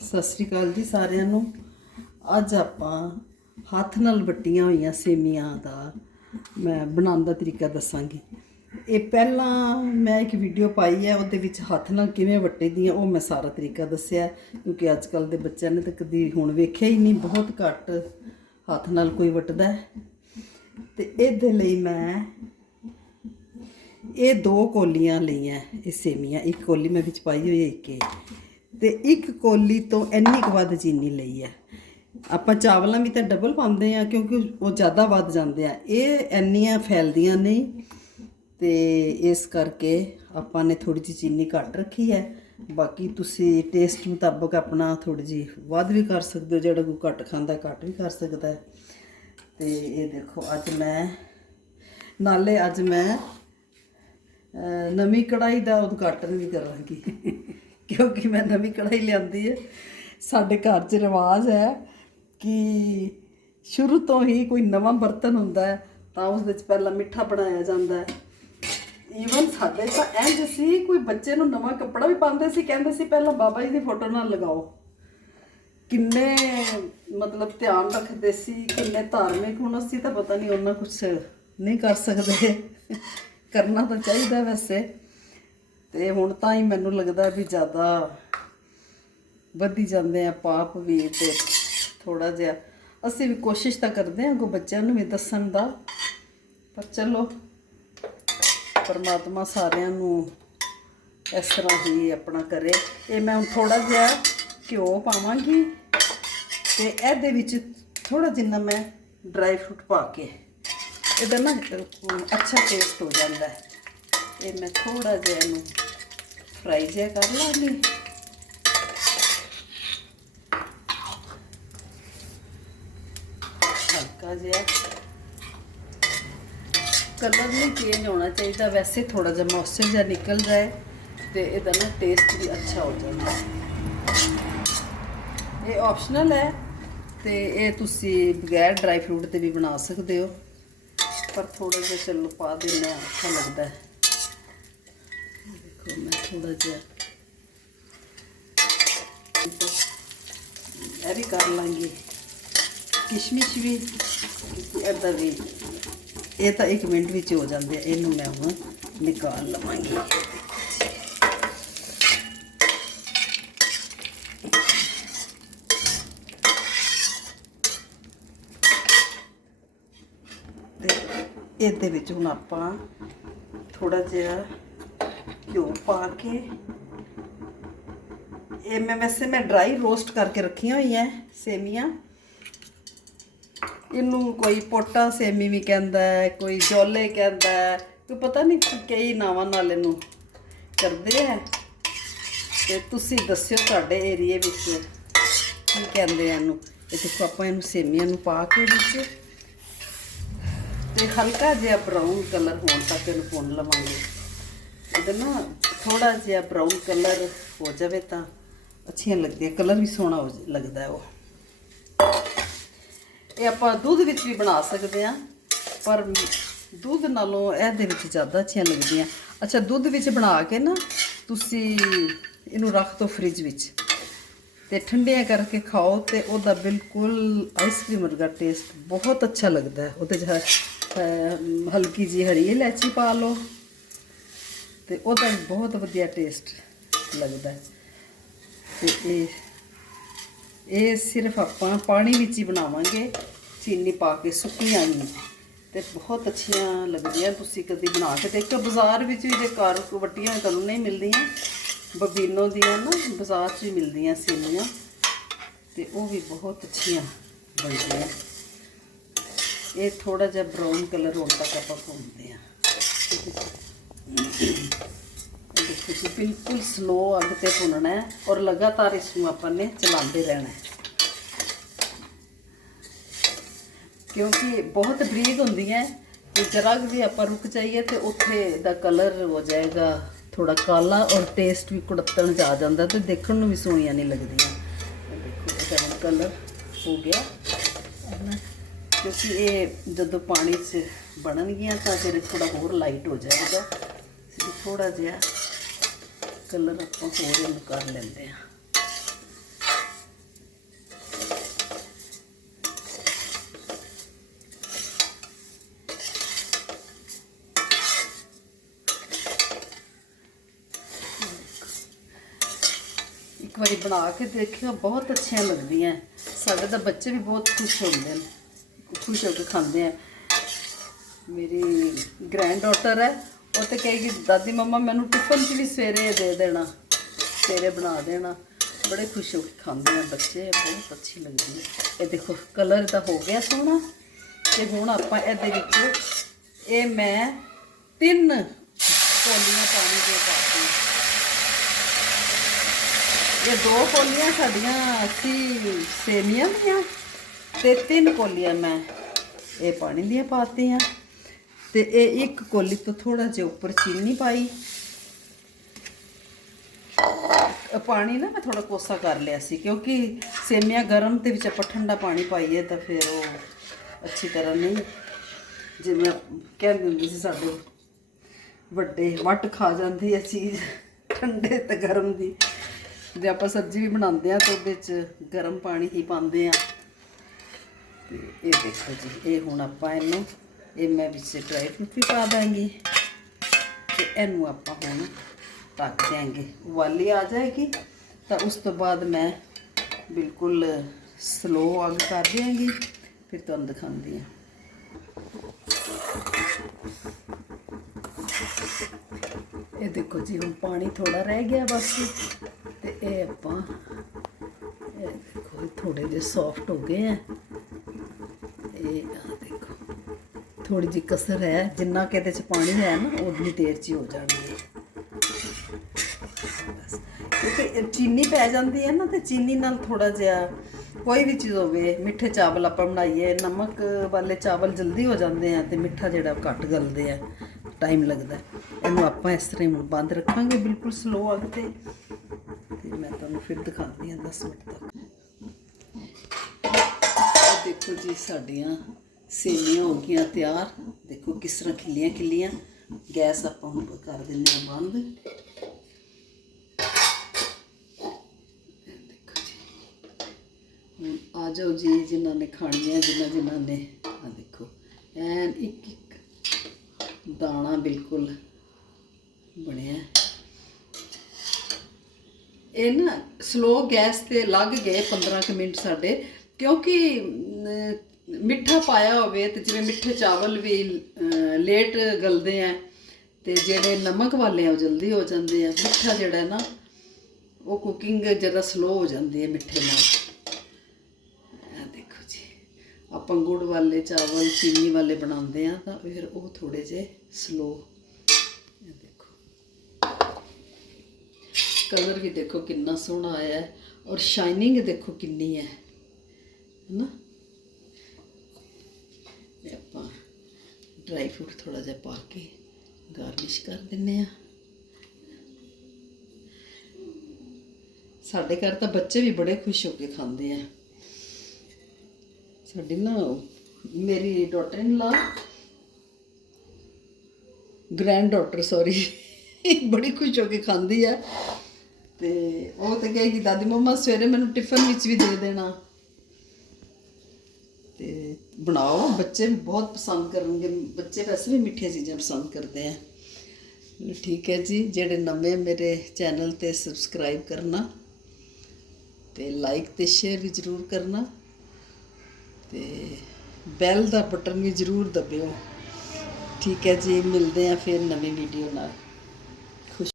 ਸਤਿ ਸ੍ਰੀ ਅਕਾਲ ਜੀ ਸਾਰਿਆਂ ਨੂੰ। ਅੱਜ ਆਪਾਂ ਹੱਥ ਨਾਲ ਵੱਟੀਆਂ ਹੋਈਆਂ ਸੇਮੀਆਂ ਦਾ ਮੈਂ ਬਣਾਉਣ ਦਾ ਤਰੀਕਾ ਦੱਸਾਂਗੀ। ਇਹ ਪਹਿਲਾਂ ਮੈਂ ਇੱਕ ਵੀਡੀਓ ਪਾਈ ਹੈ, ਉਹਦੇ ਵਿੱਚ ਹੱਥ ਨਾਲ ਕਿਵੇਂ ਵੱਟੇ ਦੀਆਂ ਉਹ ਮੈਂ ਸਾਰਾ ਤਰੀਕਾ ਦੱਸਿਆ ਕਿਉਂਕਿ ਅੱਜ ਕੱਲ ਦੇ ਬੱਚਿਆਂ ਨੇ ਤਾਂ ਕਦੀ ਹੁਣ ਵੇਖਿਆ ਹੀ ਨਹੀਂ, ਬਹੁਤ ਘੱਟ ਹੱਥ ਨਾਲ ਕੋਈ ਵੱਟਦਾ ਹੈ। ਤੇ ਇਹਦੇ ਲਈ ਮੈਂ ਇਹ ਦੋ ਕੋਲੀਆਂ ਲਈਆਂ, ਇਹ ਸੇਮੀਆਂ। ਇੱਕ ਕੋਲੀ ਮੈਂ ਵਿੱਚ ਪਾਈ ਹੋਈ ਹੈ, ਇੱਕ ਇਹ। ਤੇ ਇੱਕ ਕੋਲੀ ਤੋਂ ਇੰਨੀ ਕੁ ਵੱਧ ਚੀਨੀ ਲਈ ਹੈ। ਆਪਾਂ ਚਾਵਲਾਂ ਵੀ ਤਾਂ ਡਬਲ ਪਾਉਂਦੇ ਆ ਕਿਉਂਕਿ ਉਹ ਜ਼ਿਆਦਾ ਵੱਧ ਜਾਂਦੇ ਆ। ਇਹ ਇੰਨੀਆਂ ਫੈਲਦੀਆਂ ਨਹੀਂ ਤੇ ਇਸ ਕਰਕੇ ਆਪਾਂ ਨੇ ਥੋੜੀ ਜਿਹੀ ਚੀਨੀ ਘੱਟ ਰੱਖੀ ਹੈ। ਬਾਕੀ ਤੁਸੀਂ ਟੇਸਟ ਮੁਤਾਬਕ ਆਪਣਾ ਥੋੜੀ ਜਿਹੀ ਵੱਧ ਵੀ ਕਰ ਸਕਦੇ ਹੋ, ਜਿਹੜਾ ਕੋਈ ਘੱਟ ਖਾਂਦਾ ਘੱਟ ਵੀ ਕਰ ਸਕਦਾ ਹੈ। ਤੇ ਇਹ ਦੇਖੋ, ਅੱਜ ਮੈਂ ਨਾਲੇ ਅੱਜ ਮੈਂ ਨਵੀਂ ਕੜਾਈ ਦਾ ਉਦਘਾਟਨ ਵੀ ਕਰਾਂਗੀ। ਕਿਉਂਕਿ ਮੈਂ ਨਵੀਂ ਕੜਾਈ ਲਿਆਂਦੀ ਹੈ। ਸਾਡੇ ਘਰ 'ਚ ਰਿਵਾਜ ਹੈ ਕਿ ਸ਼ੁਰੂ ਤੋਂ ਹੀ ਕੋਈ ਨਵਾਂ ਬਰਤਨ ਹੁੰਦਾ ਹੈ, ਤਾਂ ਉਸ ਵਿੱਚ ਪਹਿਲਾਂ ਮਿੱਠਾ ਬਣਾਇਆ ਜਾਂਦਾ ਹੈ। ਈਵਨ ਸਾਡੇ ਤਾਂ ਇੰਜ ਸੀ, ਕੋਈ ਬੱਚੇ ਨੂੰ ਨਵਾਂ ਕੱਪੜਾ ਵੀ ਪਾਉਂਦੇ ਸੀ, ਕਹਿੰਦੇ ਸੀ ਪਹਿਲਾਂ ਬਾਬਾ ਜੀ ਦੀ ਫੋਟੋ ਨਾਲ ਲਗਾਓ। ਕਿੰਨੇ ਮਤਲਬ ਧਿਆਨ ਰੱਖਦੇ ਸੀ, ਕਿੰਨੇ ਧਾਰਮਿਕ ਹੁਣ ਅਸੀਂ ਤਾਂ ਪਤਾ ਨਹੀਂ ਉਹਨਾਂ ਕੁਝ ਨਹੀਂ ਕਰ ਸਕਦੇ। ਕਰਨਾ ਤਾਂ ਚਾਹੀਦਾ ਵੈਸੇ। ਤੇ ਹੁਣ ਤਾਂ ਹੀ ਮੈਨੂੰ ਲੱਗਦਾ ਵੀ ਜ਼ਿਆਦਾ ਵਧੀ ਜਾਂਦੇ ਆ ਪਾਪ ਵੀ ਤੇ ਥੋੜਾ ਜਿਹਾ। ਅਸੀਂ ਵੀ ਕੋਸ਼ਿਸ਼ ਤਾਂ ਕਰਦੇ ਹਾਂ ਕੋ ਬੱਚਿਆਂ ਨੂੰ ਵੀ ਦੱਸਣ ਦਾ। ਪਰ ਚਲੋ, ਪਰਮਾਤਮਾ ਸਾਰਿਆਂ ਨੂੰ ਇਸ ਤਰ੍ਹਾਂ ਹੀ ਆਪਣਾ ਕਰੇ। ਇਹ ਮੈਂ ਹੁਣ ਥੋੜਾ ਜਿਹਾ ਘਿਓ ਪਾਵਾਂਗੀ ਤੇ ਇਹਦੇ ਵਿੱਚ ਥੋੜਾ ਜਿੰਨਾ ਮੈਂ ਡਰਾਈ ਫਰੂਟ ਪਾ ਕੇ, ਇਹਦਾ ਨਾ ਅੱਛਾ ਟੇਸਟ ਹੋ ਜਾਂਦਾ ਹੈ। ਇਹ ਮੈਂ ਥੋੜਾ ਜਿਹਾ ਇਹਨੂੰ ਫਰਾਈ ਜਿਹਾ ਕਰ ਲਾਂਗੀ ਹਲਕਾ ਜਿਹਾ। ਕਲਰ ਨਹੀਂ ਚੇਂਜ ਹੋਣਾ ਚਾਹੀਦਾ, ਵੈਸੇ ਥੋੜਾ ਜਿਹਾ ਮੌਇਸਚਰ ਜਿਹਾ ਨਿਕਲ ਜਾਏ ਤੇ ਇਹਦਾ ਨਾ ਟੇਸਟ ਵੀ ਅੱਛਾ ਹੋ ਜਾਂਦਾ ਇਹ ਆਪਸ਼ਨਲ ਹੈ ਤੇ ਇਹ ਤੁਸੀਂ ਬਗੈਰ ਡਰਾਈ ਫਰੂਟ ਤੇ ਵੀ ਬਣਾ ਸਕਦੇ ਹੋ। ਪਰ ਥੋੜਾ ਜਿਹਾ ਚਲੋ ਪਾ ਦੇਣਾ ਅੱਛਾ ਲੱਗਦਾ ਹੈ। ਦੇਖੋ ਮੈਂ ਥੋੜਾ ਜਿਹਾ ਇਹ ਵੀ ਕਰ ਲਾਂਗੀ। ਕਿਸ਼ਮਿਸ਼ ਵੀ ਇਹਦਾ ਵੀ ਇਹ ਤਾਂ 1 ਮਿੰਟ ਵਿੱਚ ਹੋ ਜਾਂਦੇ ਆ ਇਹਨੂੰ ਮੈਂ ਹੁਣ ਨਿਕਾਲ ਲਵਾਂਗੀ। ਤੇ ਇਹਦੇ ਵਿੱਚ ਹੁਣ ਆਪਾਂ ਥੋੜਾ ਜਿਹਾ ਘਿਓ ਪਾ ਕੇ। ਇਹ ਮੈਂ ਵੈਸੇ ਮੈਂ ਡਰਾਈ ਰੋਸਟ ਕਰਕੇ ਰੱਖੀਆਂ ਹੋਈਆਂ ਸੇਮੀਆਂ। ਇਹਨੂੰ ਕੋਈ ਪੋਟਾ ਸੇਮੀ ਵੀ ਕਹਿੰਦਾ ਕੋਈ ਜੋਲੇ ਕਹਿੰਦਾ ਹੈ ਕੋਈ ਪਤਾ ਨਹੀਂ ਕਈ ਨਾਵਾਂ ਨਾਲ ਇਹਨੂੰ ਕਰਦੇ ਆ ਤੇ ਤੁਸੀਂ ਦੱਸਿਓ ਤੁਹਾਡੇ ਏਰੀਏ ਵਿੱਚ ਕੀ ਕਹਿੰਦੇ ਆ ਇਹਨੂੰ। ਇਹ ਦੇਖੋ ਆਪਾਂ ਇਹਨੂੰ ਸੇਮੀਆਂ ਨੂੰ ਪਾ ਕੇ ਵਿੱਚ। ਤੇ ਹਲਕਾ ਜਿਹਾ ਬਰਾਊਨ ਕਲਰ ਹੋਣ ਤੱਕ ਇਹਨੂੰ ਭੁੰਨ ਲਵਾਂਗੇ। ਨਾ ਥੋੜਾ ਜਿਹਾ ਬਰਾਊਨ ਕਲਰ ਹੋ ਜਾਵੇ ਤਾਂ ਅੱਛੀਆਂ ਲੱਗਦੀਆਂ ਕਲਰ ਵੀ ਸੋਹਣਾ ਹੋ ਜ- ਲੱਗਦਾ ਹੈ ਉਹ ਇਹ ਆਪਾਂ ਦੁੱਧ ਵਿੱਚ ਵੀ ਬਣਾ ਸਕਦੇ ਆ ਪਰ ਦੁੱਧ ਨਾਲੋਂ ਇਹਦੇ ਵਿੱਚ ਜ਼ਿਆਦਾ ਅੱਛੀਆਂ ਲੱਗਦੀਆਂ ਅੱਛਾ ਦੁੱਧ ਵਿੱਚ ਬਣਾ ਕੇ ਨਾ ਤੁਸੀਂ ਇਹਨੂੰ ਰੱਖ ਦਿਓ ਫ੍ਰਿਜ ਵਿੱਚ ਤੇ ਠੰਡੀਆਂ ਕਰਕੇ ਖਾਓ ਤੇ ਉਹਦਾ ਬਿਲਕੁਲ ਆਈਸਕ੍ਰੀਮ ਵਰਗਾ ਟੇਸਟ ਬਹੁਤ ਅੱਛਾ ਲੱਗਦਾ ਉਹਦੇ 'ਚ ਹਲਕੀ ਜੀ ਹਰੀ ਇਲਾਇਚੀ ਪਾ ਲਓ ਤੇ ਉਹਦਾ ਬਹੁਤ ਵਧੀਆ ਟੇਸਟ ਲੱਗਦਾ ਹੈ। ਤੇ ਇਹ ਇਹ ਸਿਰਫ ਆਪਾਂ ਪਾਣੀ ਵਿੱਚ ਹੀ ਬਣਾਵਾਂਗੇ, ਚੀਨੀ ਪਾ ਕੇ ਸੁੱਕੀਆਂ ਨਹੀਂ। ਤੇ ਬਹੁਤ ਅੱਛੀਆਂ ਲੱਗਦੀਆਂ, ਤੁਸੀਂ ਕਦੀ ਬਣਾ ਕੇ ਦੇਖੋ ਬਾਜ਼ਾਰ ਵਿੱਚ ਵੀ ਜੇ ਘਰ ਕੋ ਵੱਟੀਆਂ ਹੋਈਆਂ ਤੁਹਾਨੂੰ ਨਹੀਂ ਮਿਲਦੀਆਂ, ਬਬੀਨੋ ਦੀਆਂ ਨਾ, ਬਾਜ਼ਾਰ 'ਚ ਵੀ ਮਿਲਦੀਆਂ ਸੇਮੀਆਂ ਤੇ ਉਹ ਵੀ ਬਹੁਤ ਅੱਛੀਆਂ ਬਣਦੀਆਂ। ਇਹ ਥੋੜਾ ਜਿਹਾ ਬਰਾਊਨ ਕਲਰ ਹੋਣ ਤੱਕ ਆਪਾਂ ਭੁੰਨਦੇ ਆ ਦੇਖੋ ਜੀ ਬਿਲਕੁਲ ਸਲੋ ਅੱਗ ਤੇ ਭੁੰਨਣਾ ਹੈ ਔਰ ਲਗਾਤਾਰ ਇਸ ਨੂੰ ਆਪਾਂ ਨੇ ਚਲਾਉਂਦੇ ਰਹਿਣਾ ਕਿਉਂਕਿ ਬਹੁਤ ਬਰੀਕ ਹੁੰਦੀਆਂ ਹੈ ਤੇ ਜਰਾ ਕੁ ਵੀ ਆਪਾਂ ਰੁਕ ਜਾਈਏ ਤੇ ਉੱਥੇ ਦਾ ਕਲਰ ਹੋ ਜਾਏਗਾ ਥੋੜਾ ਕਾਲਾ ਔਰ ਟੇਸਟ ਵੀ ਕੁੜੱਤਣ ਚ ਆ ਜਾਂਦਾ ਤੇ ਦੇਖਣ ਨੂੰ ਵੀ ਸੋਹਣੀਆਂ ਨਹੀਂ ਲੱਗਦੀਆਂ। ਦੇਖੋ ਇਹਦਾ ਕਲਰ ਹੋ ਗਿਆ। ਕਿਉਂਕਿ ਇਹ ਜਦੋਂ ਪਾਣੀ 'ਚ ਬਣਨਗੀਆਂ ਤਾਂ ਫਿਰ ਥੋੜਾ ਹੋਰ ਲਾਈਟ ਹੋ ਜਾਏਗਾ। ਥੋੜਾ ਜਿਹਾ ਕਲਰ ਆਪਾਂ ਹੋਰ ਇਹਨੂੰ ਕਰ ਲੈਂਦੇ ਆ ਇੱਕ ਵਾਰੀ ਬਣਾ ਕੇ ਦੇਖਿਓ, ਬਹੁਤ ਅੱਛੀਆਂ ਲੱਗਦੀਆਂ। ਸਾਡੇ ਤਾਂ ਬੱਚੇ ਵੀ ਬਹੁਤ ਖੁਸ਼ ਹੁੰਦੇ ਨੇ। ਖੁਸ਼ ਹੋ ਕੇ ਖਾਂਦੇ ਆ। ਮੇਰੀ ਗ੍ਰੈਂਡ ਡਾਟਰ ਹੈ। ਉਹ ਤੇ ਕਹੇਗੀ, ਦਾਦੀ, ਮੰਮਾ, ਮੈਨੂੰ ਟਿਫਨ 'ਚ ਵੀ ਸਵੇਰੇ ਦੇ ਦੇਣਾ, ਸਵੇਰੇ ਬਣਾ ਦੇਣਾ। ਬੜੇ ਖੁਸ਼ ਹੋ ਕੇ ਖਾਂਦੇ ਆ ਬੱਚੇ, ਬਹੁਤ ਅੱਛੀ ਲੱਗਦੀ ਹੈ ਇਹ ਦੇਖੋ, ਕਲਰ ਤਾਂ ਹੋ ਗਿਆ ਸੋਹਣਾ ਤੇ ਹੁਣ ਆਪਾਂ ਇਹਦੇ ਵਿੱਚ ਇਹ ਮੈਂ ਤਿੰਨ ਕੋਲੀਆਂ ਪਾਣੀ ਦੇ ਪਾਤੀ ਇਹ ਦੋ ਕੋਲੀਆਂ ਸਾਡੀਆਂ ਸੀ ਸੇਮੀਆਂ ਦੀਆਂ ਤੇ ਤਿੰਨ ਕੋਲੀਆਂ ਮੈਂ ਇਹ ਪਾਣੀ ਦੀਆਂ ਪਾਤੀਆਂ। ਤੇ ਇਹ ਇੱਕ ਕੋਲੀ ਤੋਂ ਥੋੜਾ ਜਿਹਾ ਉੱਪਰ ਚੀਨੀ ਪਾਈ। ਪਾਣੀ ਨਾ ਮੈਂ ਥੋੜਾ ਕੋਸਾ ਕਰ ਲਿਆ ਸੀ, ਕਿਉਂਕਿ ਸੇਮੀਆਂ ਗਰਮ ਤੇ ਵਿੱਚ ਆਪਾਂ ਠੰਡਾ ਪਾਣੀ ਪਾਈਏ ਤਾਂ ਫਿਰ ਉਹ ਅੱਛੀ ਤਰ੍ਹਾਂ ਨਹੀਂ, ਜਿਵੇਂ ਕਹਿੰਦੇ ਹੁੰਦੇ ਸੀ ਸਾਡੇ ਵੱਡੇ, ਵੱਟ ਖਾ ਜਾਂਦੀ ਹੈ ਚੀਜ਼ ਠੰਡੇ ਤੇ ਗਰਮ ਦੀ। ਜੇ ਆਪਾਂ ਸਬਜ਼ੀ ਵੀ ਬਣਾਉਂਦੇ ਆ ਤਾਂ ਉਹਦੇ ਵਿੱਚ ਗਰਮ ਪਾਣੀ ਹੀ ਪਾਉਂਦੇ ਆ ਤੇ ਇਹ ਦੇਖੋ ਜੀ, ਇਹ ਹੁਣ ਆਪਾਂ ਇਹਨੂੰ ਇਹ ਮੈਂ ਵਿੱਚ ਡਰਾਈ ਫਰੂਟ ਵੀ ਪਾ ਦਾਂਗੀ ਤੇ ਇਹਨੂੰ ਆਪਾਂ ਹੁਣ ਢੱਕ ਦਿਆਂਗੇ। ਉਬਾਲੀ ਆ ਜਾਏਗੀ, ਤਾਂ ਉਸ ਤੋਂ ਬਾਅਦ ਮੈਂ ਬਿਲਕੁਲ ਸਲੋ ਅੱਗ ਕਰ ਦਿਆਂਗੀ, ਫਿਰ ਤੁਹਾਨੂੰ ਦਿਖਾਉਂਦੀ ਹਾਂ। ਇਹ ਦੇਖੋ ਜੀ, ਹੁਣ ਪਾਣੀ ਥੋੜਾ ਰਹਿ ਗਿਆ ਬਸ, ਤੇ ਇਹ ਆਪਾਂ, ਇਹ ਦੇਖੋ ਇਹ ਥੋੜੇ ਜਿਹੇ ਸੌਫਟ ਹੋ ਗਏ ਆ ਇਹ ਆ ਦੇਖੋ ਥੋੜੀ ਜਿਹੀ ਕਸਰ ਹੈ, ਜਿੰਨਾ ਕਿ ਇਹਦੇ ਚ ਪਾਣੀ ਹੈ ਨਾ ਉਨੀ ਦੇਰ ਚ ਹੀ ਹੋ ਜਾਣੀ ਹੈ। ਕਿਉਂਕਿ ਚੀਨੀ ਪੈ ਜਾਂਦੀ ਹੈ ਨਾ, ਤੇ ਚੀਨੀ ਨਾਲ ਥੋੜਾ ਜਿਹਾ ਕੋਈ ਵੀ ਚੀਜ਼ ਹੋਵੇ, ਮਿੱਠੇ ਚਾਵਲ ਆਪਾਂ ਬਣਾਈਏ, ਨਮਕ ਵਾਲੇ ਚਾਵਲ ਜਲਦੀ ਹੋ ਜਾਂਦੇ ਆ, ਤੇ ਮਿੱਠਾ ਜਿਹੜਾ ਉਹ ਘੱਟ ਗਲਦੇ ਆ, ਟਾਈਮ ਲੱਗਦਾ। ਇਹਨੂੰ ਆਪਾਂ ਇਸ ਤਰ੍ਹਾਂ ਹੀ ਹੁਣ ਬੰਦ ਰੱਖਾਂਗੇ, ਬਿਲਕੁਲ ਸਲੋ ਅੱਗ ਤੇ ਤੇ ਮੈਂ ਤੁਹਾਨੂੰ ਫਿਰ ਦਿਖਾਉਂਦੀ ਹਾਂ 10 ਮਿੰਟ ਤੱਕ। ਦੇਖੋ ਜੀ ਸਾਡੀਆਂ ਸੇਮੀਆਂ ਹੋ ਗਈਆਂ ਤਿਆਰ। ਦੇਖੋ ਕਿਸ ਤਰ੍ਹਾਂ ਖਿੱਲੀਆਂ ਖਿੱਲੀਆਂ। ਗੈਸ ਆਪਾਂ ਹੁਣ ਕਰ ਦਿੰਦੇ ਹਾਂ ਬੰਦ। ਦੇਖੋ ਜੀ। ਆ ਜਾਓ ਜੀ, ਜਿਨ੍ਹਾਂ ਨੇ ਖਾਣੀਆਂ, ਜਿਨ੍ਹਾਂ ਜਿਨ੍ਹਾਂ ਨੇ। ਆ ਦੇਖੋ। ਐਨ ਇੱਕ ਇੱਕ ਦਾਣਾ ਬਿਲਕੁਲ ਬਣਿਆ। ਇਹ ਨਾ ਸਲੋ ਗੈਸ ਤੇ ਲੱਗ ਗਏ 15 ਕੁ ਮਿੰਟ ਸਾਡੇ। ਕਿਉਂਕਿ ਮਿੱਠਾ ਪਾਇਆ ਹੋਵੇ ਤੇ ਜਿਵੇਂ ਮਿੱਠੇ ਚਾਵਲ ਵੀ ਲੇਟ ਗਲਦੇ ਆ ਤੇ ਜਿਹੜੇ ਨਮਕ ਵਾਲੇ ਆ ਉਹ ਜਲਦੀ ਹੋ ਜਾਂਦੇ ਆ। ਮਿੱਠਾ ਜਿਹੜਾ ਨਾ, ਉਹ ਕੁਕਿੰਗ ਜਰਾ ਸਲੋ ਹੋ ਜਾਂਦੀ ਹੈ ਮਿੱਠੇ ਨਾਲ। ਇਹ ਦੇਖੋ ਜੀ, ਆਪਾਂ ਗੁੜ ਵਾਲੇ ਚਾਵਲ, ਚੀਨੀ ਵਾਲੇ ਬਣਾਉਂਦੇ ਆ ਤਾਂ ਫਿਰ ਉਹ ਥੋੜੇ ਜੇ ਸਲੋ ਦੇਖੋ। ਕਲਰ ਵੀ ਦੇਖੋ ਕਿੰਨਾ ਸੋਹਣਾ ਆਇਆ ਔਰ ਸ਼ਾਈਨਿੰਗ ਦੇਖੋ ਕਿੰਨੀ ਹੈ ਹੈਨਾ ਇਹ ਆਪਾਂ ਡਰਾਈ ਫਰੂਟ ਥੋੜਾ ਜਿਹਾ ਪਾ ਕੇ ਗਾਰਨਿਸ਼ ਕਰ ਦਿੰਨੇ ਆ ਸਾਡੇ ਘਰ ਤਾਂ ਬੱਚੇ ਵੀ ਬੜੇ ਖੁਸ਼ ਹੋ ਕੇ ਖਾਂਦੇ ਆ। ਸਾਡੀ ਨਾ ਮੇਰੀ ਡਾਟਰ ਇਨ ਲਾ ਗ੍ਰੈਂਡ ਡਾਟਰ ਸੌਰੀ ਬੜੀ ਖੁਸ਼ ਹੋ ਕੇ ਖਾਂਦੀ ਆ। ਤੇ ਉਹ ਤੇ ਕਹੇਗੀ, ਦਾਦੀ, ਮੰਮਾ ਸਵੇਰੇ ਮੈਨੂੰ ਟਿਫਨ ਵਿੱਚ ਵੀ ਦੇ ਦੇਣਾ। ਬਣਾਓ। ਬੱਚੇ ਬਹੁਤ ਪਸੰਦ ਕਰਨਗੇ। ਬੱਚੇ ਵੈਸੇ ਵੀ ਮਿੱਠੀਆਂ ਚੀਜ਼ਾਂ ਪਸੰਦ ਕਰਦੇ ਆ। ਠੀਕ ਹੈ ਜੀ। ਜਿਹੜੇ ਨਵੇਂ ਮੇਰੇ ਚੈਨਲ ਤੇ ਸਬਸਕ੍ਰਾਈਬ ਕਰਨਾ ਤੇ ਲਾਈਕ ਤੇ ਸ਼ੇਅਰ ਵੀ ਜ਼ਰੂਰ ਕਰਨਾ ਤੇ ਬੈਲ ਦਾ ਬਟਨ ਵੀ ਜ਼ਰੂਰ ਦਬਿਓ। ਠੀਕ ਹੈ ਜੀ। ਮਿਲਦੇ ਆ ਫਿਰ ਨਵੀਂ ਵੀਡੀਓ ਨਾਲ।